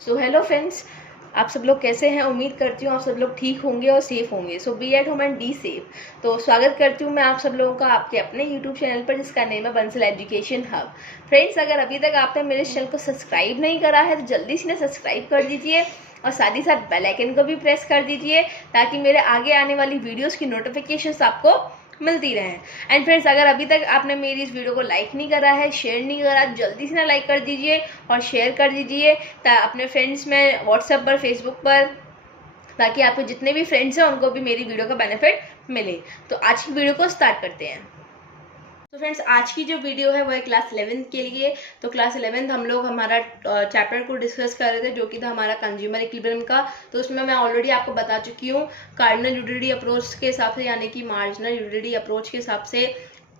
So hello friends, आप सब लोग कैसे हैं। उम्मीद करती हूँ आप सब लोग ठीक होंगे और सेफ होंगे। So be at home and be safe. तो स्वागत करती हूँ मैं आप सब लोगों का आपके अपने यूट्यूब चैनल पर, जिसका नेम है बंसल एजुकेशन हब। फ्रेंड्स, अगर अभी तक आपने मेरे चैनल को सब्सक्राइब नहीं करा है तो जल्दी से सब्सक्राइब कर दीजिए और साथ ही साथ बेल आइकन को भी प्रेस कर दीजिए, ताकि मेरे आगे आने वाली वीडियोज़ की नोटिफिकेशन आपको मिलती रहे। एंड फ्रेंड्स, अगर अभी तक आपने मेरी इस वीडियो को लाइक नहीं करा है, शेयर नहीं करा, जल्दी से लाइक कर दीजिए और शेयर कर दीजिए अपने फ्रेंड्स में, व्हाट्सएप पर, फेसबुक पर, ताकि आपके जितने भी फ्रेंड्स हैं उनको भी मेरी वीडियो का बेनिफिट मिले। तो आज की वीडियो को स्टार्ट करते हैं। तो फ्रेंड्स, आज की जो वीडियो है वो है क्लास 11 के लिए। तो क्लास 11 हम लोग हमारा चैप्टर को डिस्कस कर रहे थे, जो कि था हमारा कंज्यूमर इक्विलिब्रियम का। तो उसमें मैं ऑलरेडी आपको बता चुकी हूँ कार्डिनल यूटिलिटी अप्रोच के हिसाब से, यानी कि मार्जिनल यूटिलिटी अप्रोच के हिसाब से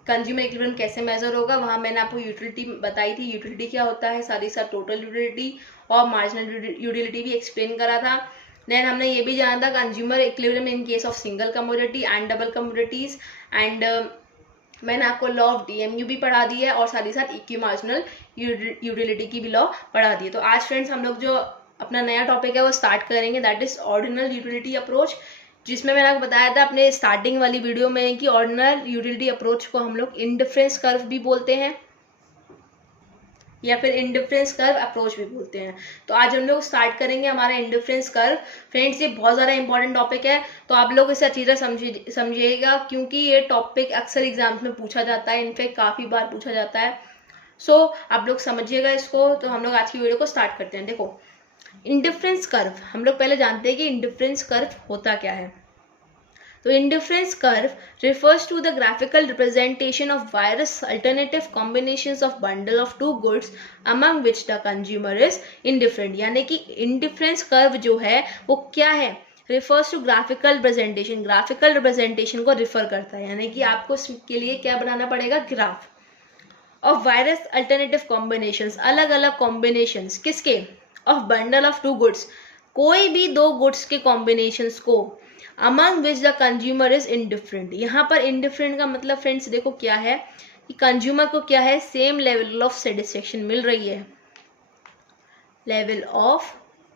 कंज्यूमर इक्विलिब्रियम कैसे मेजर होगा। वहाँ मैंने आपको यूटिलिटी बताई थी, यूटिलिटी क्या होता है, साथ ही साथ टोटल यूटिलिटी और मार्जिनल यूटिलिटी भी एक्सप्लेन करा था। देन हमने ये भी जाना था consumer equilibrium in case of single commodity and double commodities. And मैंने आपको लॉ ऑफ डीएमयू भी पढ़ा दी है और साथ ही साथ इक्वी मार्जिनल यूटिलिटी की भी लॉ पढ़ा दी है। तो आज फ्रेंड्स हम लोग जो अपना नया टॉपिक है वो स्टार्ट करेंगे, that is ordinal utility approach, जिसमें मैंने आपको बताया था अपने स्टार्टिंग वाली वीडियो में कि ऑर्डिनल यूटिलिटी अप्रोच को हम लोग इंडिफरेंस कर्व भी बोलते हैं या फिर इंडिफरेंस कर्व अप्रोच भी बोलते हैं। तो आज हम लोग स्टार्ट करेंगे हमारा इंडिफरेंस कर्व। फ्रेंड्स, ये बहुत ज़्यादा इंपॉर्टेंट टॉपिक है, तो आप लोग इसे अच्छी तरह समझिएगा, क्योंकि ये टॉपिक अक्सर एग्जाम्स में पूछा जाता है, इनफैक्ट काफ़ी बार पूछा जाता है। सो आप लोग समझिएगा इसको। तो हम लोग आज की वीडियो को स्टार्ट करते हैं। देखो, इंडिफरेंस कर्व हम लोग पहले जानते हैं कि इंडिफरेंस कर्व होता क्या है। तो indifference curve refers to the graphical representation of various alternative combinations of bundle of two goods among which the consumer is indifferent। यानी कि indifference curve जो है वो क्या है, refers to graphical representation, graphical representation को refer करता है, यानी कि आपको इसके लिए क्या बनाना पड़ेगा, graph of various alternative combinations, अलग अलग combinations किसके, of bundle of two goods, कोई भी दो गुड्स के कॉम्बिनेशंस को, among which the consumer is indifferent। यहाँ पर indifferent का मतलब फ्रेंड्स देखो क्या है कि कंज्यूमर को क्या है, सेम लेवल ऑफ सेटिस्फेक्शन मिल रही है, लेवल ऑफ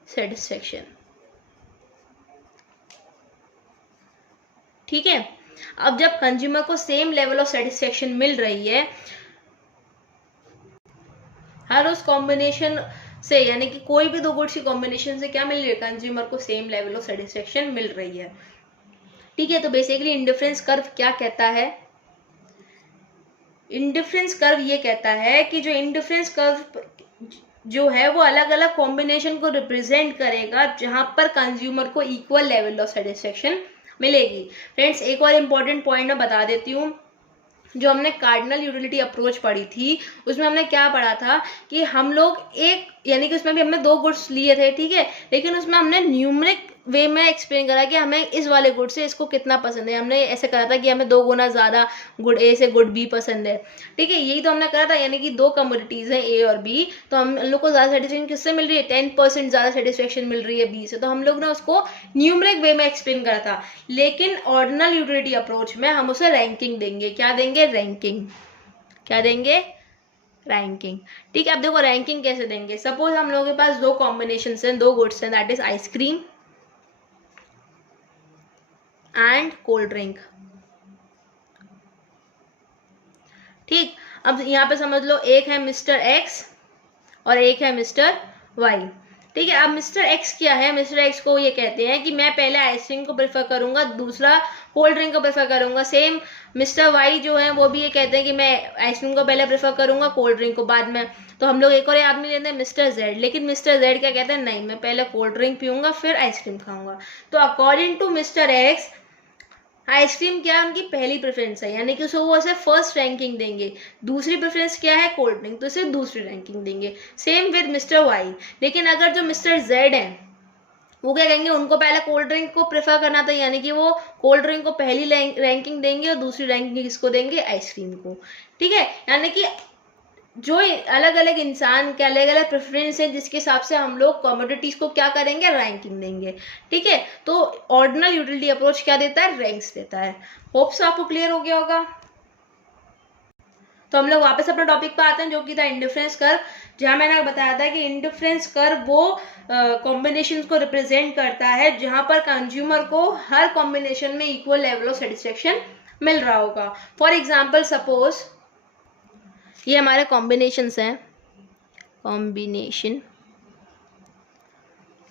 सेटिस्फेक्शन। ठीक है, अब जब कंज्यूमर को सेम लेवल ऑफ सेटिस्फेक्शन मिल रही है हर उस कॉम्बिनेशन से, यानी कि कोई भी दो गुड्स की कॉम्बिनेशन से क्या मिल रही है, कंज्यूमर को सेम लेवल ऑफ सेटिस्फेक्शन मिल रही है। ठीक है, तो बेसिकली इंडिफरेंस कर्व क्या कहता है, इंडिफरेंस कर्व ये कहता है कि जो इंडिफरेंस कर्व जो है वो अलग अलग कॉम्बिनेशन को रिप्रेजेंट करेगा जहां पर कंज्यूमर को इक्वल लेवल ऑफ सेटिस्फेक्शन मिलेगी। फ्रेंड्स, एक और इम्पॉर्टेंट पॉइंट मैं बता देती हूँ, जो हमने कार्डिनल यूटिलिटी अप्रोच पढ़ी थी उसमें हमने क्या पढ़ा था कि हम लोग एक, यानी कि उसमें भी हमने दो गुड्स लिए थे, ठीक है, लेकिन उसमें हमने न्यूमरिक वे में एक्सप्लेन करा कि हमें इस वाले गुड से इसको कितना पसंद है। हमने ऐसे करा था कि हमें 2 गुना ज़्यादा गुड ए से गुड बी पसंद है। ठीक है, यही तो हमने करा था, यानी कि दो कमोडिटीज़ हैं ए और बी, तो हम लोग को ज़्यादा सेटिस्फेक्शन किससे मिल रही है, 10% ज़्यादा सेटिस्फेक्शन मिल रही है बी से। तो हम लोग ने उसको न्यूमरिक वे में एक्सप्लेन करा था, लेकिन ऑर्डिनल यूटिलिटी अप्रोच में हम उसे रैंकिंग देंगे। क्या देंगे, रैंकिंग। क्या देंगे, रैंकिंग। ठीक है, अब देखो रैंकिंग कैसे देंगे। सपोज हम लोगों के पास दो कॉम्बिनेशन हैं, दो गुड्स हैं, that is ice cream and cold drink. ठीक, अब यहाँ पे समझ लो एक है मिस्टर एक्स और एक है मिस्टर वाई। ठीक है, अब मिस्टर एक्स क्या है, मिस्टर एक्स को ये कहते हैं कि मैं पहले आइसक्रीम को प्रेफर करूंगा, दूसरा कोल्ड ड्रिंक को प्रेफर करूंगा। सेम मिस्टर वाई जो है वो भी ये कहते हैं कि मैं आइसक्रीम को पहले प्रेफर करूंगा, कोल्ड ड्रिंक को बाद में। तो हम लोग एक और आदमी लेते हैं मिस्टर जेड, लेकिन मिस्टर जेड क्या कहते हैं, नहीं मैं पहले कोल्ड ड्रिंक पीऊंगा फिर आइसक्रीम खाऊंगा। तो according to mister X ice cream क्या है, उनकी पहली प्रेफरेंस है, यानी कि उसको वो ऐसे फर्स्ट रैंकिंग देंगे। दूसरी प्रेफरेंस क्या है, कोल्ड ड्रिंक, तो इसे दूसरी रैंकिंग देंगे। Same with mister Y. लेकिन अगर जो मिस्टर जेड है वो क्या कहेंगे, उनको पहले कोल्ड ड्रिंक को प्रेफर करना था, यानी कि वो कोल्ड ड्रिंक को पहली रैंकिंग देंगे और दूसरी रैंकिंग किसको देंगे, आइसक्रीम को। ठीक है, यानी कि जो अलग अलग इंसान के अलग अलग प्रेफरेंस है, जिसके हिसाब से हम लोग कमोडिटीज को क्या करेंगे, रैंकिंग देंगे। ठीक है, तो ऑर्डिनल यूटिलिटी अप्रोच क्या देता है, रैंक्स देता है। होप्स आपको क्लियर हो गया होगा। तो हम लोग वापस अपने टॉपिक पे आते हैं, जो कि था इंडिफरेंस कर्व, जहां मैंने बताया था कि इंडिफरेंस कर्व वो कॉम्बिनेशन को रिप्रेजेंट करता है जहां पर कंज्यूमर को हर कॉम्बिनेशन में इक्वल लेवल ऑफ सेटिस्फेक्शन मिल रहा होगा। फॉर एग्जाम्पल सपोज ये हमारे कॉम्बिनेशंस हैं, कॉम्बिनेशन,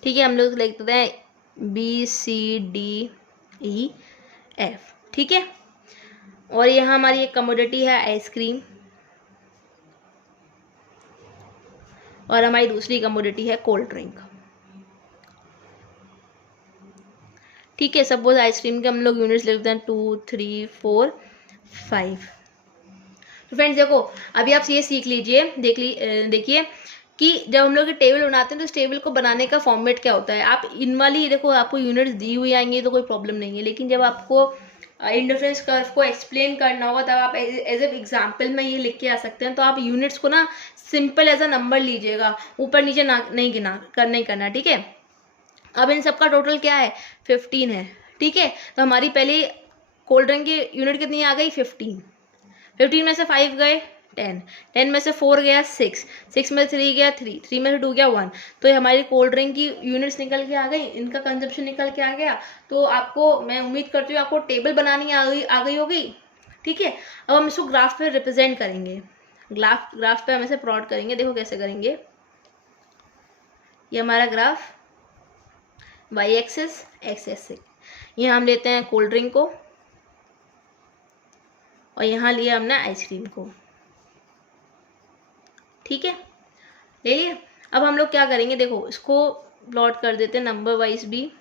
ठीक है, हम लोग लिखते हैं BCDEF, ठीक है। और यहाँ हमारी एक कमोडिटी है आइसक्रीम, और हमारी दूसरी कमोडिटी है कोल्ड ड्रिंक, ठीक है। सपोज आइसक्रीम के हम लोग यूनिट्स लिखते हैं 2, 3, 4, 5। तो फ्रेंड्स देखो, अभी आप ये सीख लीजिए, देखिए कि जब हम लोग ये टेबल बनाते हैं तो इस टेबल को बनाने का फॉर्मेट क्या होता है। आप इन वाली देखो, आपको यूनिट्स दी हुई आएंगी तो कोई प्रॉब्लम नहीं है, लेकिन जब आपको इंडिफरेंस कर्व को एक्सप्लेन करना होगा तब आप एज ए एग्जाम्पल में ये लिख के आ सकते हैं। तो आप यूनिट्स को ना सिंपल एज अ नंबर लीजिएगा, ऊपर नीचे ना नहीं करना, ठीक है। अब इन सबका टोटल क्या है, 15 है, ठीक है। तो हमारी पहले कोल्ड ड्रिंक की यूनिट कितनी आ गई, 15 में से 5 गए 10 में से 4 गया 6 में से 3 गया 3 में से 2 गया 1। तो ये हमारी कोल्ड ड्रिंक की यूनिट्स निकल के आ गई, इनका कंजप्शन निकल के आ गया। तो आपको, मैं उम्मीद करती हूँ आपको टेबल बनानी आ गई होगी, ठीक है। अब हम इसको ग्राफ पे रिप्रेजेंट करेंगे, ग्राफ पे हम इसे प्लॉट करेंगे। देखो कैसे करेंगे, ये हमारा graph y axis, x axis, यहाँ हम लेते हैं कोल्ड ड्रिंक को और यहाँ लिया हमने आइसक्रीम को, ठीक है, ले लिया। अब हम लोग क्या करेंगे, देखो इसको प्लॉट कर देते हैं नंबर वाइज भी।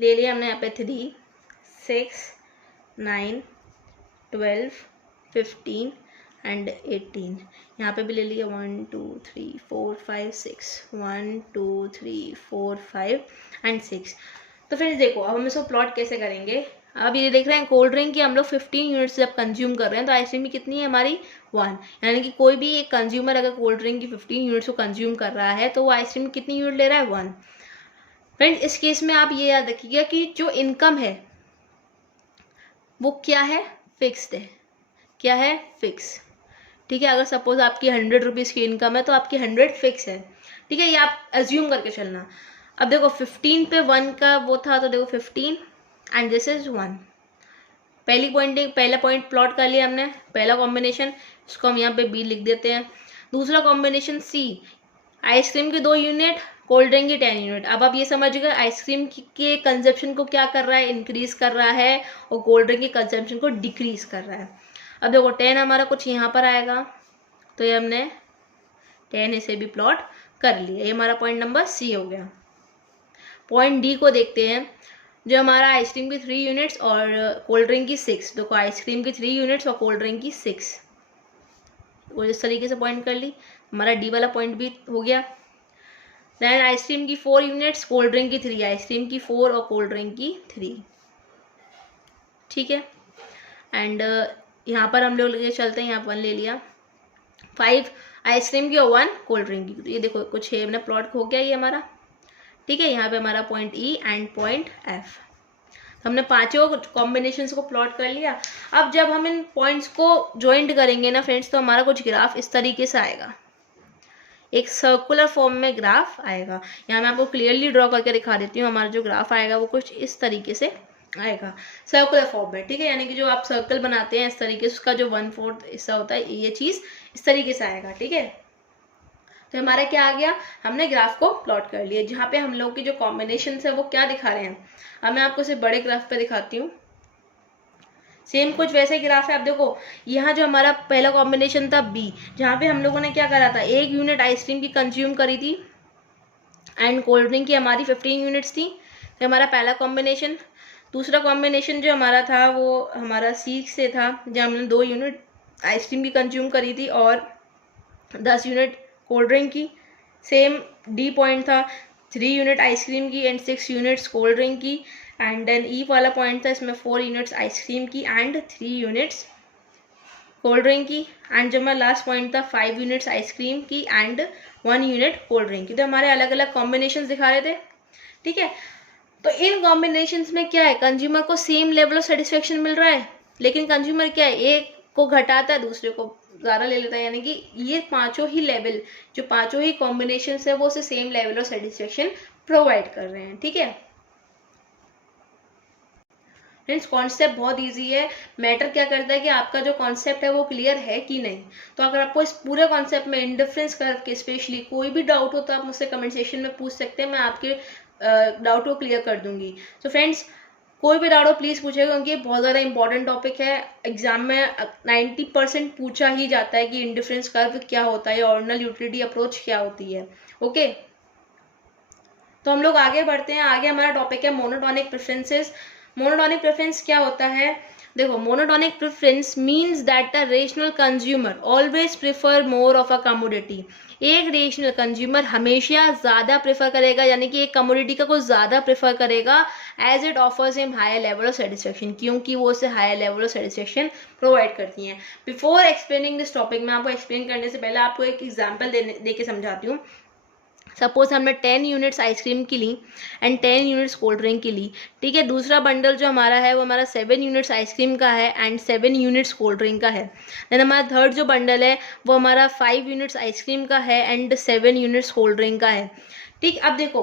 ले लिया हमने यहाँ पे 3, 6, 9, 12, 15 एंड 18। यहाँ पे भी ले लिया 1, 2, 3, 4, 5, 6, 1, 2, 3, 4, 5 एंड 6। तो फिर देखो अब हम इसको प्लॉट कैसे करेंगे। अब ये देख रहे हैं कोल्ड ड्रिंक की हम लोग 15 यूनिट्स जब कंज्यूम कर रहे हैं, तो आइसक्रीम की कितनी है हमारी 1, यानी कि कोई भी एक कंज्यूमर अगर कोल्ड ड्रिंक की 15 यूनिट्स को कंज्यूम कर रहा है तो वो आइसक्रीम कितनी यूनिट ले रहा है, 1। फ्रेंड्स इस केस में आप ये याद रखिएगा कि जो इनकम है वो क्या है, फिक्स्ड है, क्या है, फिक्स, ठीक है। अगर सपोज आपकी 100 रुपीज़ की इनकम है तो आपकी 100 फिक्स है, ठीक है, ये आप एज्यूम करके चलना। अब देखो 15 पे 1 का वो था, तो देखो 15 एंड दिस इज 1। पहला पॉइंट प्लॉट कर लिया हमने, पहला कॉम्बिनेशन, इसको हम यहाँ पे बी लिख देते हैं। दूसरा कॉम्बिनेशन सी, आइसक्रीम की 2 यूनिट, कोल्ड ड्रिंक की 10 यूनिट। अब आप ये समझिएगा आइसक्रीम के कंजप्शन को क्या कर रहा है, इंक्रीज कर रहा है, और कोल्ड ड्रिंक के कंजप्शन को डिक्रीज कर रहा है। अब देखो 10 हमारा कुछ यहाँ पर आएगा, तो ये हमने 10 इसे भी प्लॉट कर लिया, ये हमारा पॉइंट नंबर सी हो गया। पॉइंट डी को देखते हैं, जो हमारा आइसक्रीम की 3 यूनिट्स और कोल्ड ड्रिंक की 6। देखो आइसक्रीम की 3 यूनिट्स और कोल्ड ड्रिंक की 6, वो इस तरीके से पॉइंट कर ली, हमारा डी वाला पॉइंट भी हो गया। देन आइसक्रीम की 4 यूनिट्स, कोल्ड ड्रिंक की 3, आइसक्रीम की 4 और कोल्ड ड्रिंक की 3, ठीक है। एंड यहाँ पर हम लोग लेके चलते हैं, यहाँ 1 ले लिया, 5 आइसक्रीम की और 1 कोल्ड ड्रिंक की। तो ये देखो कुछ है, हमने प्लॉट हो गया ये हमारा, ठीक है। यहाँ पे हमारा point E and point F, तो हमने पांचों कॉम्बिनेशंस को प्लॉट कर लिया। अब जब हम इन पॉइंट्स को ज्वाइंट करेंगे ना फ्रेंड्स, तो हमारा कुछ ग्राफ इस तरीके से आएगा, एक सर्कुलर फॉर्म में ग्राफ आएगा। यहाँ मैं आपको क्लियरली ड्रॉ करके दिखा देती हूँ, हमारा जो ग्राफ आएगा वो कुछ इस तरीके से आएगा, सर्कुलर फॉर्म में, ठीक है। यानी कि जो आप सर्कल बनाते हैं इस तरीके से, उसका जो 1/4 हिस्सा होता है, ये चीज़ इस तरीके से आएगा, ठीक है। तो हमारा क्या आ गया, हमने ग्राफ को प्लॉट कर लिया, जहाँ पे हम लोग की जो कॉम्बिनेशन है वो क्या दिखा रहे हैं। अब मैं आपको सिर्फ बड़े ग्राफ पे दिखाती हूँ, सेम कुछ वैसे ग्राफ है। अब देखो यहाँ जो हमारा पहला कॉम्बिनेशन था बी, जहाँ पे हम लोगों ने क्या करा था, 1 यूनिट आइसक्रीम की कंज्यूम करी थी एंड कोल्ड ड्रिंक की हमारी 15 यूनिट्स थी, तो हमारा पहला कॉम्बिनेशन। दूसरा कॉम्बिनेशन जो हमारा था वो हमारा सी से था, जहाँ हमने 2 यूनिट आइसक्रीम की कंज्यूम करी थी और 10 यूनिट कोल्ड ड्रिंक की। सेम डी पॉइंट था, 3 यूनिट आइसक्रीम की एंड 6 यूनिट्स कोल्ड ड्रिंक की। एंड देन ई वाला पॉइंट था, इसमें 4 यूनिट्स आइसक्रीम की एंड 3 यूनिट्स कोल्ड ड्रिंक की। एंड जो हमारा लास्ट पॉइंट था 5 यूनिट्स आइसक्रीम की एंड 1 यूनिट कोल्ड ड्रिंक की। तो हमारे अलग अलग कॉम्बिनेशन दिखा रहे थे, ठीक है। तो इन कॉम्बिनेशंस में क्या है, कंज्यूमर को सेम लेवल ऑफ सेटिस्फेक्शन मिल रहा है, लेकिन कंज्यूमर क्या है, एक को घटाता है, दूसरे को ज़्यादा ले लेता है, यानी कि ये पांचों ही लेवल, जो पांचों ही कॉम्बिनेशन है, वो उसे same level of satisfaction provide कर रहे हैं। ठीक है फ्रेंड्स, कॉन्सेप्ट बहुत इजी है। मैटर क्या करता है कि आपका जो कॉन्सेप्ट है वो क्लियर है कि नहीं। तो अगर आपको इस पूरे कॉन्सेप्ट में इंडिफरेंस कर्व के स्पेशली कोई भी डाउट हो तो आप मुझसे कमेंट सेक्शन में पूछ सकते हैं, मैं आपके डाउट को क्लियर कर दूंगी। तो फ्रेंड्स, कोई भी डाउट हो प्लीज़ पूछेगा, क्योंकि बहुत ज़्यादा इंपॉर्टेंट टॉपिक है। एग्जाम में 90% पूछा ही जाता है कि इंडिफरेंस कर्व क्या होता है, ऑर्डिनल यूटिलिटी अप्रोच क्या होती है। ओके, तो हम लोग आगे बढ़ते हैं। आगे हमारा टॉपिक है मोनोटोनिक प्रेफरेंसेस। मोनोटोनिक प्रेफरेंस क्या होता है? देखो, monotonic preference means that a rational consumer always prefer more of a commodity. एक रेशनल कंज्यूमर हमेशा ज़्यादा प्रेफर करेगा, यानी कि एक कमोडिटी का कुछ ज़्यादा प्रेफर करेगा as it offers him higher level of satisfaction, क्योंकि वो उसे higher level of satisfaction provide करती हैं। बिफोर एक्सप्लेनिंग दिस टॉपिक, मैं आपको एक्सप्लेन करने से पहले आपको एक एग्जाम्पल दे के समझाती हूँ। सपोज हमने 10 यूनिट्स आइसक्रीम की ली एंड 10 यूनिट्स कोल्ड ड्रिंक की ली। ठीक है, दूसरा बंडल जो हमारा है वो हमारा 7 यूनिट्स आइसक्रीम का है एंड 7 यूनिट्स कोल्ड ड्रिंक का है। देन हमारा थर्ड जो बंडल है वो हमारा 5 यूनिट्स आइसक्रीम का है एंड 7 यूनिट्स कोल्ड ड्रिंक का है। ठीक, अब देखो,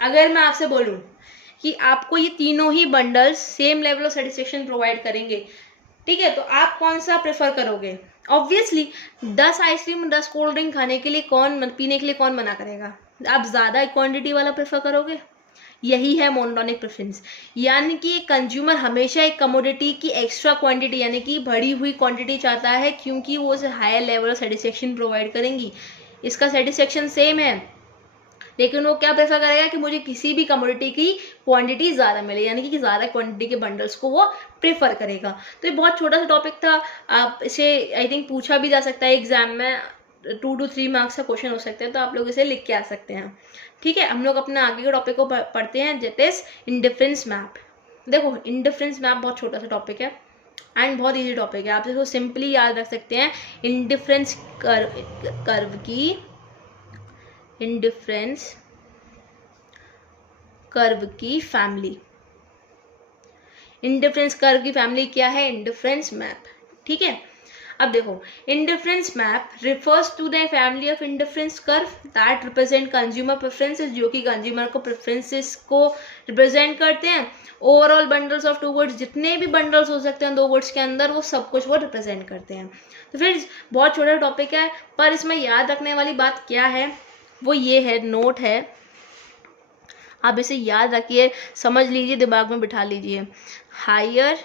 अगर मैं आपसे बोलूँ कि आपको ये तीनों ही bundles same level of satisfaction provide करेंगे, ठीक है, तो आप कौन सा प्रेफर करोगे? ऑब्वियसली 10 आइसक्रीम 10 कोल्ड ड्रिंक खाने के लिए पीने के लिए कौन मना करेगा? आप ज़्यादा क्वांटिटी वाला प्रेफर करोगे। यही है मोनोटोनिक प्रेफरेंस, यानी कि कंज्यूमर हमेशा एक कमोडिटी की एक्स्ट्रा क्वांटिटी, यानी कि बढ़ी हुई क्वांटिटी चाहता है, क्योंकि वो उसे higher level of satisfaction provide करेंगी। इसका सेटिस्फेक्शन सेम है, लेकिन वो क्या प्रेफर करेगा कि मुझे किसी भी कमोडिटी की क्वांटिटी ज़्यादा मिले, यानी कि ज़्यादा क्वांटिटी के बंडल्स को वो प्रेफर करेगा। तो ये बहुत छोटा सा टॉपिक था, आप इसे आई थिंक पूछा भी जा सकता है एग्जाम में, 2 to 3 मार्क्स का क्वेश्चन हो सकते हैं, तो आप लोग इसे लिख के आ सकते हैं। ठीक है, हम लोग अपना आगे के टॉपिक को पढ़ते हैं, दैट इज इंडिफरेंस मैप। देखो, इंडिफरेंस मैप बहुत छोटा सा टॉपिक है एंड बहुत इजी टॉपिक है, आप इसको सिंपली याद रख सकते हैं। इंडिफरेंस कर्व की फैमिली। इंडिफरेंस कर्व की फैमिली क्या है? Indifference map. ठीक है, अब देखो, indifference map refers to the family of indifference curve that represent consumer preferences, जो कि कंज्यूमर को प्रेफरेंसेस को रिप्रेजेंट करते हैं। ओवरऑल बंडल्स ऑफ 2 वर्ड्स, जितने भी बंडल्स हो सकते हैं 2 वर्ड्स के अंदर, वो सब कुछ वो रिप्रेजेंट करते हैं। तो फ्रेंड्स, बहुत छोटा टॉपिक है, पर इसमें याद रखने वाली बात क्या है वो ये है, नोट है, आप इसे याद रखिए, समझ लीजिए, दिमाग में बिठा लीजिए। हायर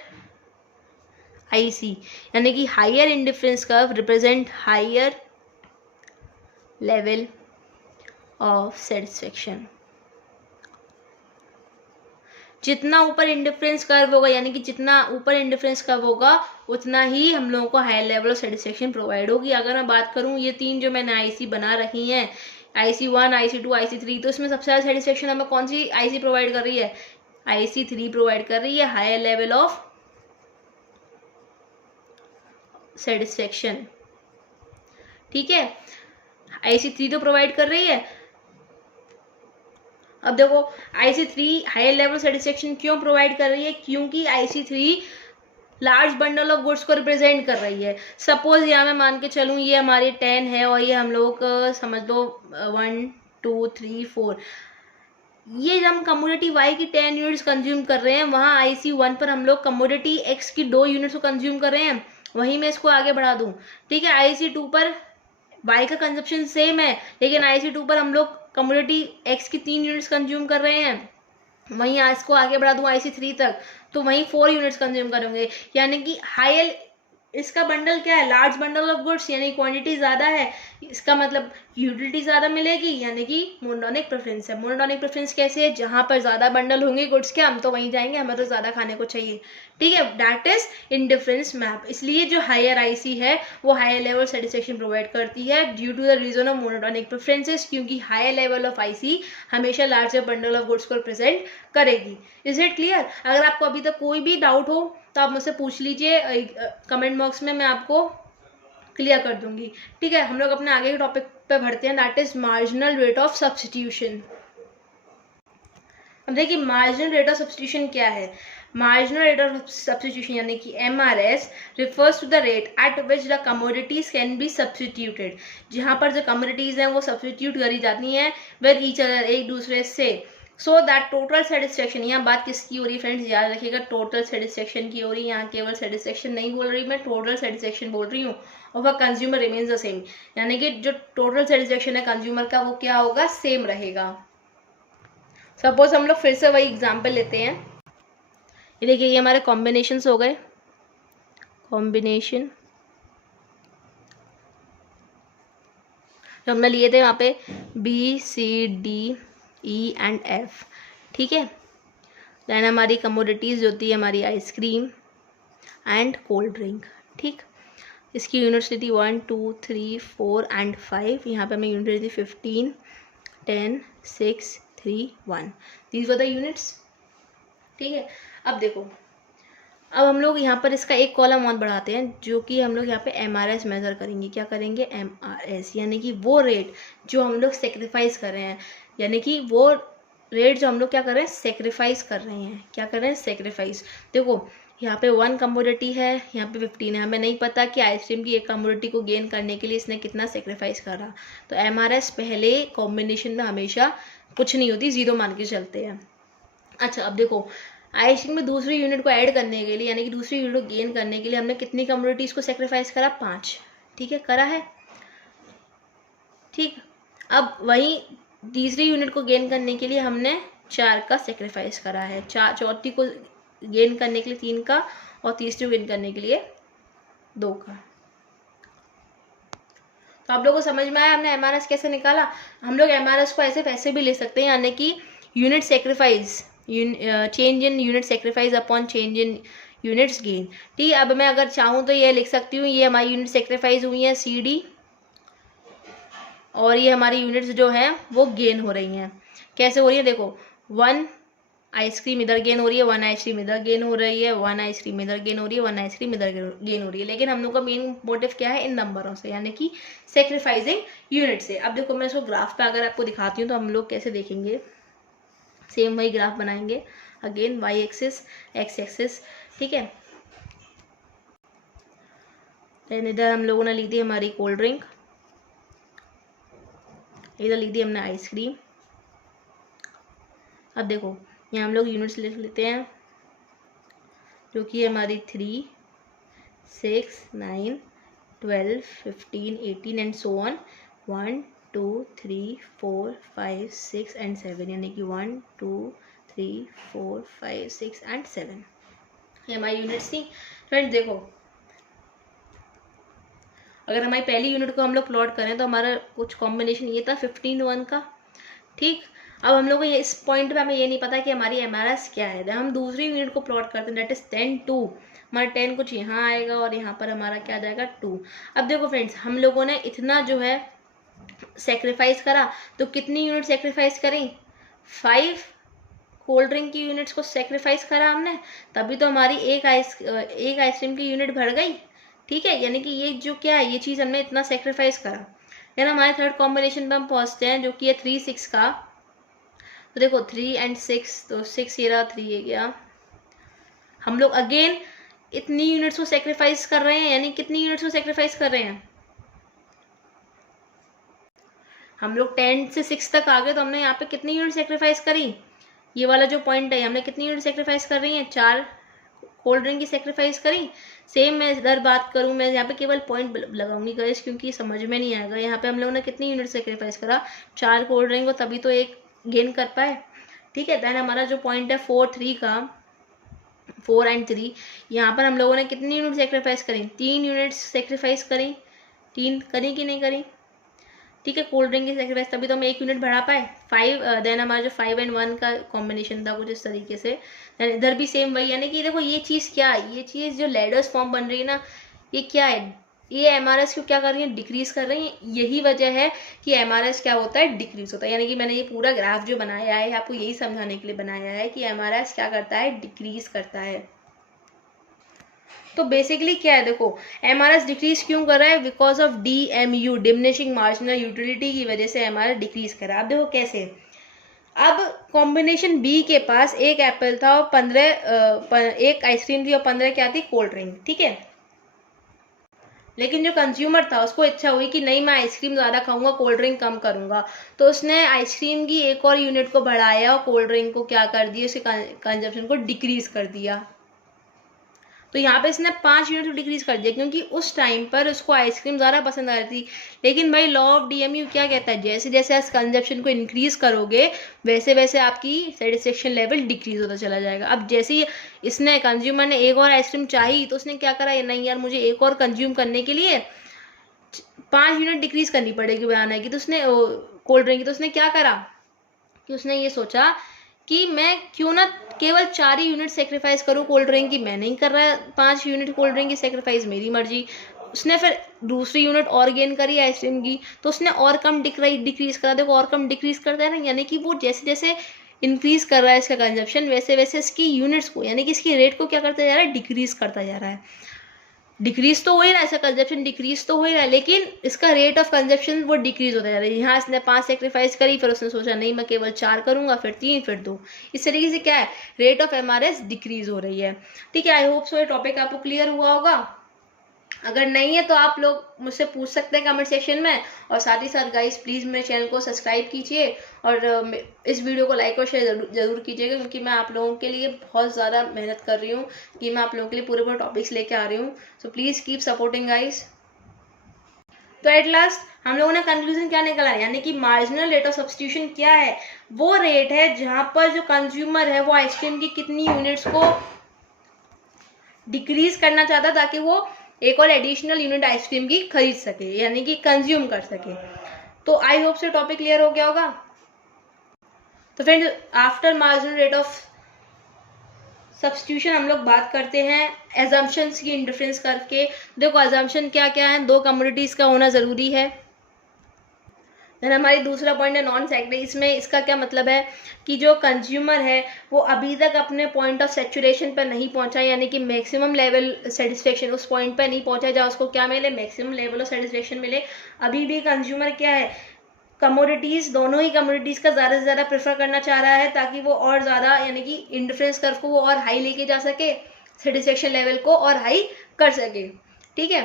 आईसी यानी कि higher indifference curve represent higher level of satisfaction. जितना ऊपर इंडिफरेंस कर्व होगा, यानी कि जितना ऊपर इंडिफरेंस कर्व होगा, उतना ही हम लोगों को higher level of satisfaction provide होगी। अगर मैं बात करूं, ये 3 जो मैंने आईसी बना रखी हैं, IC1, IC2, IC3, तो इसमें सबसे ज़्यादा सेटिस्फेक्शन हमें कौन सी आईसी प्रोवाइड कर रही है? IC3 प्रोवाइड कर रही है हायर लेवल ऑफ सेटिस्फेक्शन। ठीक है, IC3 तो प्रोवाइड कर रही है। अब देखो, IC3 हायर लेवल सेटिस्फेक्शन क्यों प्रोवाइड कर रही है? क्योंकि IC3 large bundle of goods को रिप्रेजेंट कर रही है। सपोज यहाँ मैं मान के चलूँ, ये हमारी 10 है और ये हम लोग समझ लो 1 2 3 4, ये हम कमोडिटी Y की 10 यूनिट्स कंज्यूम कर रहे हैं, वहाँ IC1 पर हम लोग कमोडिटी X की 2 यूनिट्स को कंज्यूम कर रहे हैं। वहीं मैं इसको आगे बढ़ा दूँ, ठीक है, IC2 पर Y का कंजप्शन सेम है, लेकिन IC2 पर हम लोग कमोडिटी X की 3 यूनिट्स कंज्यूम कर रहे हैं। वहीं इसको आगे बढ़ा दूँ IC3 तक, तो वहीं 4 यूनिट्स कंज्यूम करेंगे, यानी कि हायर, इसका बंडल क्या है? लार्ज बंडल ऑफ गुड्स, यानी क्वांटिटी ज़्यादा है, इसका मतलब यूटिलिटी ज़्यादा मिलेगी, यानी कि मोनोटोनिक प्रेफरेंस है। मोनोटोनिक प्रेफरेंस कैसे है? जहाँ पर ज़्यादा बंडल होंगे गुड्स के, हम तो वहीं जाएंगे, हमें तो ज़्यादा खाने को चाहिए। ठीक है, दैट इज इंडिफरेंस मैप। इसलिए जो हायर आईसी है वो हायर लेवल सेटिस्फेक्शन प्रोवाइड करती है due to the reason of monotonic preferences, क्योंकि हायर लेवल ऑफ आईसी हमेशा लार्जर बंडल ऑफ गुड्स को रिप्रेजेंट करेगी। Is it clear? अगर आपको अभी तक कोई भी डाउट हो तो आप मुझसे पूछ लीजिए कमेंट बॉक्स में, मैं आपको क्लियर कर दूंगी। ठीक है, हम लोग अपने आगे के टॉपिक पे बढ़ते हैं, that is marginal rate of substitution. अब देखिए, मार्जिनल रेट ऑफ सब्स्टिट्यूशन क्या है? मार्जिनल रेट ऑफ सब्स्टिट्यूशन यानी कि MRS refers to the rate at which the commodities can be substituted, जहाँ पर जो कमोडिटीज हैं वो सब्स्टिट्यूट करी जाती हैं विद ईच अदर, एक दूसरे से, सो दैट टोटल सेटिस्फेक्शन, यहाँ बात किसकी हो रही है फ्रेंड्स, याद रखिएगा टोटल सेटिस्फेक्शन की हो रही है, यहाँ केवल सेटिस्फेक्शन नहीं बोल रही मैं, टोटल सेटिस्फेक्शन बोल रही हूँ, और वह कंज्यूमर रिमेन्स द सेम, यानी कि जो टोटल सेटिस्फेक्शन है कंज्यूमर का वो क्या होगा, सेम रहेगा। सपोज हम लोग फिर से वही एग्जाम्पल लेते हैं, ये देखिए ये हमारे कॉम्बिनेशंस हो गए, कॉम्बिनेशन जो हमने लिए थे वहाँ पे BCDE एंड F, ठीक है। देन हमारी कमोडिटीज़ होती है हमारी आइसक्रीम एंड कोल्ड ड्रिंक, ठीक। इसकी यूनिट्स ली थी 1 2 3 4 एंड 5, यहाँ पे हमें यूनिट ली थी 15 10 6 3 1, दीज वर द यूनिट्स, ठीक है। अब देखो, अब हम लोग यहाँ पर इसका एक कॉलम और बढ़ाते हैं, जो कि हम लोग यहाँ पे MRS मेज़र करेंगे, क्या करेंगे, MRS, यानी कि वो रेट जो हम लोग सेक्रीफाइस कर रहे हैं, यानी कि वो रेट जो हम लोग क्या कर रहे हैं, सेक्रीफाइस कर रहे हैं, क्या कर रहे हैं, सेक्रीफाइस। देखो यहाँ पे 1 कमोडिटी है, यहाँ पे 15 है, हमें नहीं पता कि आइसक्रीम की एक कमोडिटी को गेन करने के लिए इसने कितना सेक्रीफाइस करा, तो MRS पहले कॉम्बिनेशन में हमेशा कुछ नहीं होती, 0 मान के चलते हैं। अच्छा अब देखो, आइसक्रीम में दूसरी यूनिट को ऐड करने के लिए, यानी कि दूसरी यूनिट को गेन करने के लिए हमने कितनी कमोडिटीज़ को सेक्रीफाइस करा, 5, ठीक है, करा है, ठीक। अब वहीं तीसरी यूनिट को गेन करने के लिए हमने 4 का सेक्रीफाइस करा है, चौथी को गेन करने के लिए 3 का, और तीसरी को गेन करने के लिए 2 का। तो आप लोगों को समझ में आया हमने MRS कैसे निकाला। हम लोग MRS को ऐसे वैसे भी ले सकते हैं, यानी कि unit sacrifice, change in unit sacrifice upon change in units gain, ठीक है। अब मैं अगर चाहूँ तो ये लिख सकती हूँ, ये हमारी यूनिट सेक्रीफाइस हुई है CD, और ये हमारी यूनिट्स जो हैं वो गेन हो रही हैं। कैसे हो रही है, देखो 1 आइसक्रीम इधर गेन हो रही है, 1 आइसक्रीम इधर गेन हो रही है, 1 आइसक्रीम इधर गेन हो रही है, 1 आइसक्रीम इधर गेन हो रही है, लेकिन हम लोग का मेन मोटिव क्या है, इन नंबरों से, यानी कि सेक्रीफाइसिंग यूनिट से। अब देखो मैं इसको ग्राफ पे अगर आपको दिखाती हूँ तो हम लोग कैसे देखेंगे, सेम वही ग्राफ बनाएंगे, again Y axis X axis, ठीक है। देन इधर हम लोगों ने ली थी हमारी कोल्ड ड्रिंक, इधर ली थी हमने आइसक्रीम। अब देखो यहाँ हम लोग यूनिट्स लिख लेते हैं, जो कि हमारी 3 6 9 12 15 18 एंड सो ऑन, 1 2 3 4 5 6 एंड 7, यानी कि 1 2 3 4 5 6 एंड 7, ये हमारी यूनिट्स थी। फ्रेंड्स देखो, अगर हमारी पहली यूनिट को हम लोग प्लॉट करें तो हमारा कुछ कॉम्बिनेशन ये था 15 1 का, ठीक। अब हम लोग को इस पॉइंट पे हमें ये नहीं पता कि हमारी MRS क्या है, हम दूसरी यूनिट को प्लॉट करते हैं, दैट इज 10 2, हमारा 10 कुछ यहाँ आएगा और यहाँ पर हमारा क्या आ जाएगा 2। अब देखो फ्रेंड्स, हम लोगों ने इतना जो है सेक्रीफाइस करा, तो कितनी यूनिट सेक्रीफाइस करी, 5 कोल्ड ड्रिंक की यूनिट्स को सेक्रीफाइस करा हमने, तभी तो हमारी एक आइसक्रीम की यूनिट बढ़ गई, ठीक है। यानी कि ये जो क्या है, ये चीज़ हमने इतना सेक्रीफाइस करा। देन हमारे थर्ड कॉम्बिनेशन पे हम पहुँचते हैं, जो कि है 3 6 का। तो देखो 3 एंड 6, तो 6 ये रहा, 3 ये गया। हम लोग अगेन इतनी यूनिट्स को सेक्रीफाइस कर रहे हैं, यानी कितनी यूनिट्स को सेक्रीफाइस कर रहे हैं, हम लोग 10 से 6 तक आ गए, तो हमने यहाँ पे कितनी यूनिट सेक्रीफाइस करी, ये वाला जो पॉइंट है हमने कितनी यूनिट सेक्रीफाइस कर रही हैं, 4 कोल्ड ड्रिंक की सेक्रीफाइस करी। सेम मैं इधर बात करूँ, मैं यहाँ पे केवल पॉइंट लगाऊंगी गाइस, क्योंकि समझ में नहीं आएगा। यहाँ पे हम लोगों ने कितनी यूनिट सेक्रीफाइस करा, 4 कोल्ड ड्रिंक को, तभी तो एक गेन कर पाए, ठीक है। दैन हमारा जो पॉइंट है 4 3 का, 4 एंड 3, यहाँ पर हम लोगों ने कितनी यूनिट सेक्रीफाइस करी, 3 यूनिट्स सेक्रीफाइस करी, 3 करी कि नहीं करी, ठीक है। कोल्ड ड्रिंक की सेक्रीफाइस, तभी तो हम 1 यूनिट बढ़ा पाए, 5। देन हमारा जो 5 एंड 1 का कॉम्बिनेशन था कुछ इस तरीके से। देन इधर भी सेम वही, यानी कि देखो ये चीज़ क्या है, ये चीज़ जो लैडर्स फॉर्म बन रही है ना, ये क्या है, ये MRS को क्या कर रही है, डिक्रीज कर रही है। यही वजह है कि MRS क्या होता है, डिक्रीज होता है। यानी कि मैंने ये पूरा ग्राफ जो बनाया है आपको यही समझाने के लिए बनाया है कि MRS क्या करता है, डिक्रीज करता है। तो बेसिकली क्या है, देखो MRS डिक्रीज क्यों कर रहा है, because of DMU, diminishing marginal utility की वजह से MRS डिक्रीज कर रहा है। अब देखो कैसे, अब कॉम्बिनेशन बी के पास एक एप्पल था और 15 एक आइसक्रीम थी और 15 क्या थी, कोल्ड ड्रिंक, ठीक है। लेकिन जो कंज्यूमर था उसको इच्छा हुई कि नहीं, मैं आइसक्रीम ज़्यादा खाऊंगा, कोल्ड ड्रिंक कम करूंगा, तो उसने आइसक्रीम की एक और यूनिट को बढ़ाया और कोल्ड ड्रिंक को क्या कर दिया, उसके कंजप्शन को डिक्रीज कर दिया। तो यहाँ पे इसने 5 यूनिट डिक्रीज कर दिया क्योंकि उस टाइम पर उसको आइसक्रीम ज़्यादा पसंद आ रही थी। लेकिन भाई लॉ ऑफ डीएमयू क्या कहता है, जैसे जैसे आप कंजप्शन को इंक्रीज करोगे वैसे वैसे आपकी सेटिस्फेक्शन लेवल डिक्रीज होता चला जाएगा। अब जैसे ही इसने कंज्यूमर ने एक और आइसक्रीम चाहिए तो उसने क्या करा, नहीं यार मुझे एक और कंज्यूम करने के लिए 5 यूनिट डिक्रीज करनी पड़ेगी बनाने की, तो उसने कोल्ड ड्रिंक की, तो उसने क्या करा कि उसने ये सोचा कि मैं क्यों ना केवल 4 ही यूनिट सेक्रीफाइस करूँ कोल्ड ड्रिंक की, मैं नहीं कर रहा 5 यूनिट कोल्ड ड्रिंक की सेक्रीफाइस, मेरी मर्जी। उसने फिर दूसरी यूनिट और गेन करी आइसक्रीम की, तो उसने और कम डिक्रीज करा। देखो और कम डिक्रीज करता है ना, यानी कि वो जैसे जैसे इंक्रीज कर रहा है इसका कंजप्शन वैसे वैसे इसकी यूनिट्स को, यानी कि इसकी रेट को क्या करता जा रहा है, डिक्रीज करता जा रहा है। डिक्रीज तो हो ही रहा है, इसका कंजप्शन डिक्रीज तो हो ही रहा है, लेकिन इसका रेट ऑफ कंजप्शन वो डिक्रीज होता जा रहा है। यहाँ इसने 5 सेक्रीफाइस करी, फिर उसने सोचा नहीं मैं केवल 4 करूंगा, फिर 3, फिर 2, इस तरीके से क्या है, रेट ऑफ एमआरएस डिक्रीज हो रही है। ठीक है, आई होप सो ये टॉपिक आपको क्लियर हुआ होगा। अगर नहीं है तो आप लोग मुझसे पूछ सकते हैं कमेंट सेक्शन में, और साथ ही साथ गाइस प्लीज़ मेरे चैनल को सब्सक्राइब कीजिए और इस वीडियो को लाइक और शेयर जरूर कीजिएगा, क्योंकि मैं आप लोगों के लिए बहुत ज़्यादा मेहनत कर रही हूँ कि मैं आप लोगों के लिए पूरे पूरे टॉपिक्स लेके आ रही हूँ। So please keep supporting guys. तो एट लास्ट हम लोगों ने कंक्लूजन क्या निकाला, यानी कि मार्जिनल रेट ऑफ सब्स्टिट्यूशन क्या है, वो रेट है जहाँ पर जो कंज्यूमर है वो आइसक्रीम की कितनी यूनिट्स को डिक्रीज करना चाहता है ताकि वो एक और एडिशनल यूनिट आइसक्रीम की खरीद सके, यानी कि कंज्यूम कर सके। तो आई होप से टॉपिक क्लियर हो गया होगा। तो friends after marginal rate of substitution हम लोग बात करते हैं एजम्पशंस की इंडिफरेंस करके। देखो एजम्पशन क्या क्या है, 2 कमोडिटीज का होना जरूरी है। देन हमारी दूसरा पॉइंट है नॉन सेकेंडरी। इसमें इसका क्या मतलब है कि जो कंज्यूमर है वो अभी तक अपने पॉइंट ऑफ सेचुरेशन पर नहीं पहुंचा, यानी कि मैक्सिमम लेवल सेटिस्फेक्शन उस पॉइंट पर नहीं पहुंचा जहाँ उसको क्या मिले, मैक्सिमम लेवल ऑफ सेटिस्फेक्शन मिले। अभी भी कंज्यूमर क्या है, कमोडिटीज, दोनों ही कमोडिटीज का ज़्यादा से ज़्यादा प्रेफर करना चाह रहा है ताकि वो और ज़्यादा, यानी कि इंडिफरेंस कर्व को वो और हाई लेके जा सके, सेटिस्फेक्शन लेवल को और हाई कर सके। ठीक है,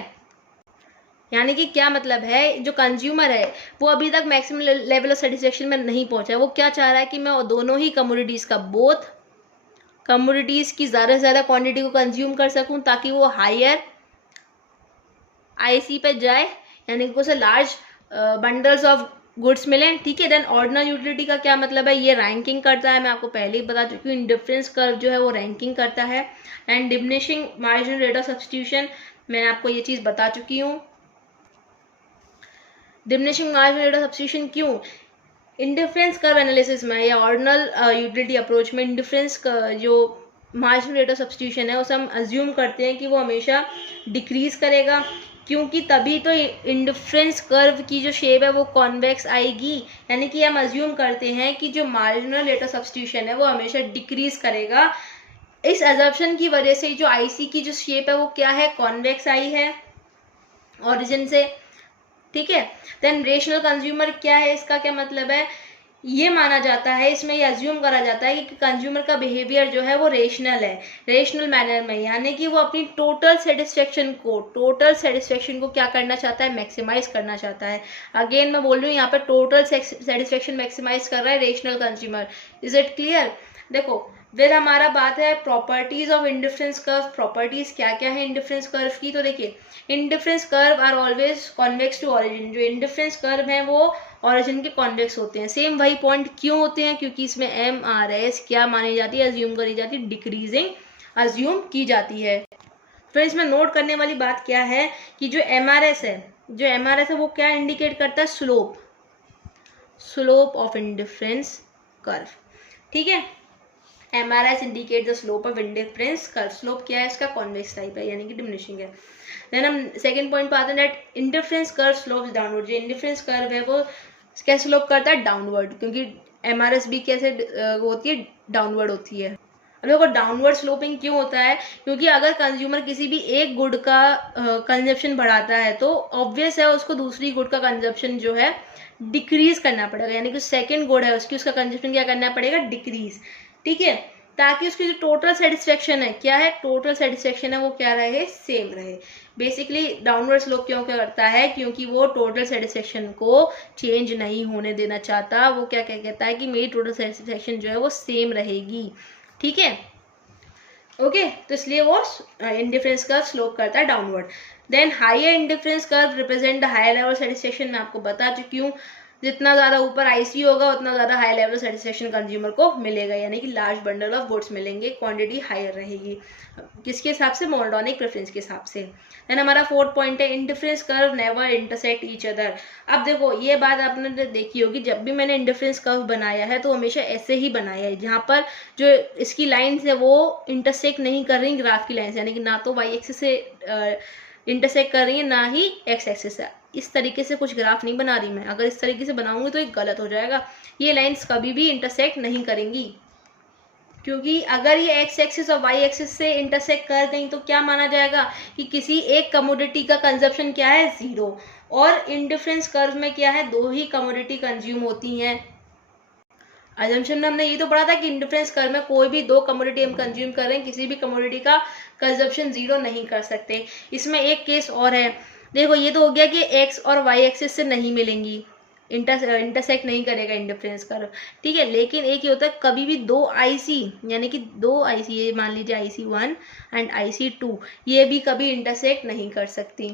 यानी कि क्या मतलब है, जो कंज्यूमर है वो अभी तक मैक्सिमम लेवल ऑफ सेटिस्फेक्शन में नहीं पहुंचा है। वो क्या चाह रहा है कि मैं दोनों ही कमोडिटीज़ का, बोथ कमोडिटीज़ की ज़्यादा से ज़्यादा क्वांटिटी को कंज्यूम कर सकूं ताकि वो हायर आईसी पे जाए, यानी कि उसे लार्ज बंडल्स ऑफ गुड्स मिलें। ठीक है, देन ऑर्डिनल यूटिलिटी का क्या मतलब है, ये रैंकिंग करता है, मैं आपको पहले ही बता चुकी हूँ। इंडिफरेंस कर्व जो है वो रैंकिंग करता है। And diminishing marginal rate of substitution, मैं आपको ये चीज़ बता चुकी हूँ। Diminishing marginal rate of substitution क्यों, इंडिफरेंस कर्व एनालिसिस में या ऑर्डिनल यूटिलिटी अप्रोच में इंडिफरेंस जो मार्जिनल रेट ऑफ सब्स्टिट्यूशन है उसे हम अज्यूम करते हैं कि वो हमेशा डिक्रीज करेगा, क्योंकि तभी तो इंडिफरेंस कर्व की जो शेप है वो कॉन्वेक्स आएगी। यानी कि हम अज्यूम करते हैं कि जो मार्जिनल रेट ऑफ सब्स्टिट्यूशन है वो हमेशा डिक्रीज करेगा। इस अजम्पशन की वजह से जो आईसी की जो शेप है वो क्या है, कॉन्वेक्स आई है ओरिजिन से। ठीक है, देन रेशनल कंज्यूमर क्या है, इसका क्या मतलब है, ये माना जाता है, इसमें ये अज्यूम करा जाता है कि कंज्यूमर का बिहेवियर जो है वो रेशनल है, रेशनल मैनर में, यानी कि वो अपनी टोटल सेटिस्फेक्शन को क्या करना चाहता है, मैक्सिमाइज करना चाहता है। अगेन मैं बोल रही हूँ यहाँ पे टोटल सेटिस्फेक्शन मैक्सिमाइज कर रहा है rational consumer. Is it clear. देखो फिर हमारा बात है properties of indifference curve. Properties क्या क्या है इंडिफरेंस कर्व की, तो देखिए indifference curve are always convex to origin. जो इंडिफरेंस कर्व हैं वो ऑरिजिन के कॉन्वेक्स होते हैं। सेम वही पॉइंट क्यों होते हैं, क्योंकि इसमें एम आर एस क्या मानी जाती है, अज्यूम करी जाती है, डिक्रीजिंग अज्यूम की जाती है। फिर इसमें नोट करने वाली बात क्या है कि जो एम आर एस है वो क्या इंडिकेट करता है, स्लोप ऑफ इंडिफरेंस कर्व। ठीक है, MRS indicate the slope of indifference curve. Slope क्या है इसका, कॉन्वेक्स टाइप है, यानी कि डिमिनिशिंग है। देन हम सेकंड पॉइंट पे आते हैं that indifference curve slopes downward. जो इंडिफरेंस कर्व है वो क्या स्लोप करता है, डाउनवर्ड, क्योंकि MRS भी कैसे होती है, डाउनवर्ड होती है। अब देखो डाउनवर्ड स्लोपिंग क्यों होता है, क्योंकि अगर कंज्यूमर किसी भी एक गुड का कंजप्शन बढ़ाता है तो ऑब्वियस है उसको दूसरी गुड का कंजप्शन जो है डिक्रीज करना पड़ेगा, यानी कि सेकंड गुड है उसकी, उसका कंजप्शन क्या करना पड़ेगा, डिक्रीज। ठीक है, ताकि उसकी जो टोटल सेटिस्फेक्शन है, क्या है, टोटल सेटिस्फेक्शन है वो क्या रहे, सेम रहे। बेसिकली डाउनवर्ड स्लोप क्यों क्या करता है, क्योंकि वो टोटल सेटिस्फेक्शन को चेंज नहीं होने देना चाहता। वो क्या क्या कहता है कि मेरी टोटल सेटिस्फेक्शन जो है वो सेम रहेगी। ठीक है, ओके, तो इसलिए वो इंडिफरेंस कर्व स्लोप करता है downward. Then higher indifference curve represent the higher level satisfaction, मैं आपको बता चुकी हूँ। जितना ज़्यादा ऊपर आईसी होगा उतना ज़्यादा हाई लेवल सेटिस्फेक्शन कंज्यूमर को मिलेगा, यानी कि लार्ज बंडल ऑफ गुड्स मिलेंगे, क्वांटिटी हायर रहेगी। किसके हिसाब से, मोनोटोनिक प्रेफरेंस के हिसाब से। देन हमारा फोर्थ पॉइंट है indifference curve never intersect each other. अब देखो ये बात आपने देखी होगी, जब भी मैंने इंडिफरेंस कर्व बनाया है तो हमेशा ऐसे ही बनाया है, जहाँ पर जो इसकी लाइन्स है वो इंटरसेक्ट नहीं कर रही ग्राफ की लाइन से, यानी कि ना तो वाई एक्सिस से इंटरसेक्ट कर रही है ना ही एक्स एक्सिस से। इस तरीके से कुछ ग्राफ नहीं बना रही मैं, अगर इस तरीके से बनाऊंगी तो ये गलत हो जाएगा। ये लाइंस कभी भी इंटरसेक्ट नहीं करेंगी, क्योंकि अगर ये एक्स एक्सिस और वाई एक्सिस से इंटरसेक्ट कर गई तो क्या माना जाएगा कि किसी एक कमोडिटी का कंजप्शन क्या है, जीरो। और इंडिफरेंस कर्व में क्या है, दो ही कमोडिटी कंज्यूम होती हैं। अजम्पशन में हमने ये तो पढ़ा था कि इंडिफरेंस कर्व में कोई भी दो कमोडिटी हम कंज्यूम कर रहे हैं, किसी भी कमोडिटी का कंजप्शन जीरो नहीं कर सकते। इसमें एक केस और है, देखो ये तो हो गया कि एक्स और वाई एक्सिस से नहीं मिलेंगी, इंटरसेक्ट नहीं करेगा इंडिफरेंस कर्व। ठीक है, लेकिन एक ही होता है कभी भी दो आईसी, यानी कि दो आईसी, ये मान लीजिए आईसी 1 एंड आईसी 2, ये भी कभी इंटरसेक्ट नहीं कर सकती।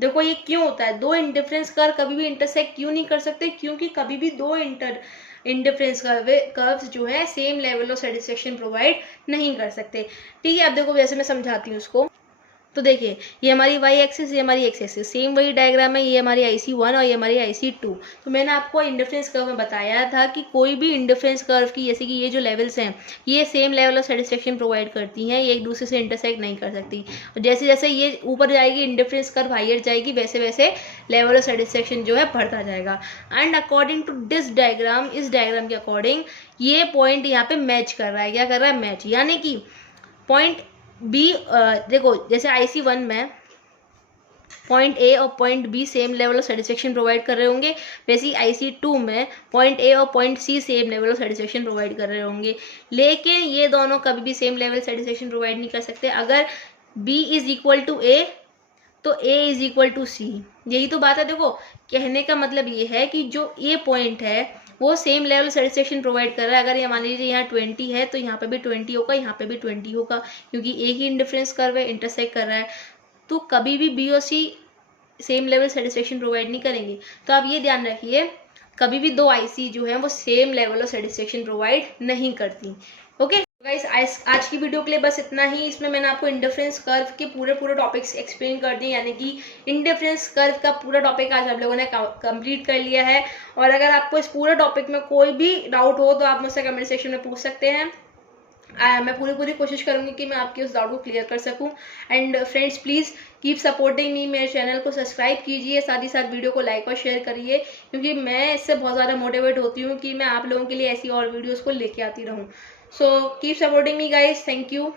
देखो ये क्यों होता है, दो इंडिफरेंस कर्व कभी भी इंटरसेक्ट क्यों नहीं कर सकते, क्योंकि कभी भी दो इंडिफरेंस कर्व्स जो है same level of satisfaction provide नहीं कर सकते। ठीक है, अब देखो वैसे मैं समझाती हूँ उसको। तो देखिए ये हमारी वाई एक्सिस, ये हमारी एक्स एक्सिस, सेम वही डायग्राम है, ये हमारी IC1 और ये हमारी IC2। तो मैंने आपको इंडिफरेंस कर्व में बताया था कि कोई भी इंडिफरेंस कर्व की, जैसे कि ये जो लेवल्स हैं ये same level of satisfaction provide करती हैं, ये एक दूसरे से इंटरसेक्ट नहीं कर सकती। और जैसे जैसे ये ऊपर जाएगी इंडिफरेंस कर्व हाइयर जाएगी, वैसे वैसे लेवल ऑफ सेटिस्फेक्शन जो है बढ़ता जाएगा। And according to this diagram, इस डायग्राम के अकॉर्डिंग ये पॉइंट यहाँ पे मैच कर रहा है, क्या कर रहा है, मैच, यानी कि पॉइंट बी, देखो जैसे IC1 में पॉइंट ए और point B same level of satisfaction provide कर रहे होंगे, वैसे ही IC2 में पॉइंट ए और point c same level of satisfaction provide कर रहे होंगे। लेकिन ये दोनों कभी भी सेम लेवल सेटिस्फेक्शन प्रोवाइड नहीं कर सकते। अगर B इज इक्वल टू ए तो A इज इक्वल टू सी, यही तो बात है। देखो कहने का मतलब ये है कि जो ए पॉइंट है वो सेम लेवल सेटिस्फेक्शन प्रोवाइड कर रहा है। अगर ये मान लीजिए यहाँ 20 है तो यहाँ पे भी 20 होगा, यहाँ पे भी 20 होगा, क्योंकि एक ही इंडिफरेंस कर्व है, इंटरसेक्ट कर रहा है। तो कभी भी बी और सी सेम लेवल सेटिस्फेक्शन प्रोवाइड नहीं करेंगे। तो आप ये ध्यान रखिए, कभी भी दो आईसी जो है वो same level of satisfaction provide नहीं करती। ओके गाइस, आज की वीडियो के लिए बस इतना ही। इसमें मैंने आपको इंडिफरेंस कर्व के पूरे टॉपिक्स एक्सप्लेन कर दिए, यानी कि इंडिफरेंस कर्व का पूरा टॉपिक आज आप लोगों ने कंप्लीट कर लिया है। और अगर आपको इस पूरे टॉपिक में कोई भी डाउट हो तो आप मुझसे कमेंट सेक्शन में पूछ सकते हैं। मैं पूरी कोशिश करूंगी कि मैं आपके उस डाउट को क्लियर कर सकूं। And friends please keep supporting me, मेरे चैनल को सब्सक्राइब कीजिए, साथ ही साथ वीडियो को लाइक और शेयर करिए, क्योंकि मैं इससे बहुत ज़्यादा मोटिवेट होती हूँ कि मैं आप लोगों के लिए ऐसी और वीडियोज़ को लेके आती रहूँ। So keep supporting me guys, thank you.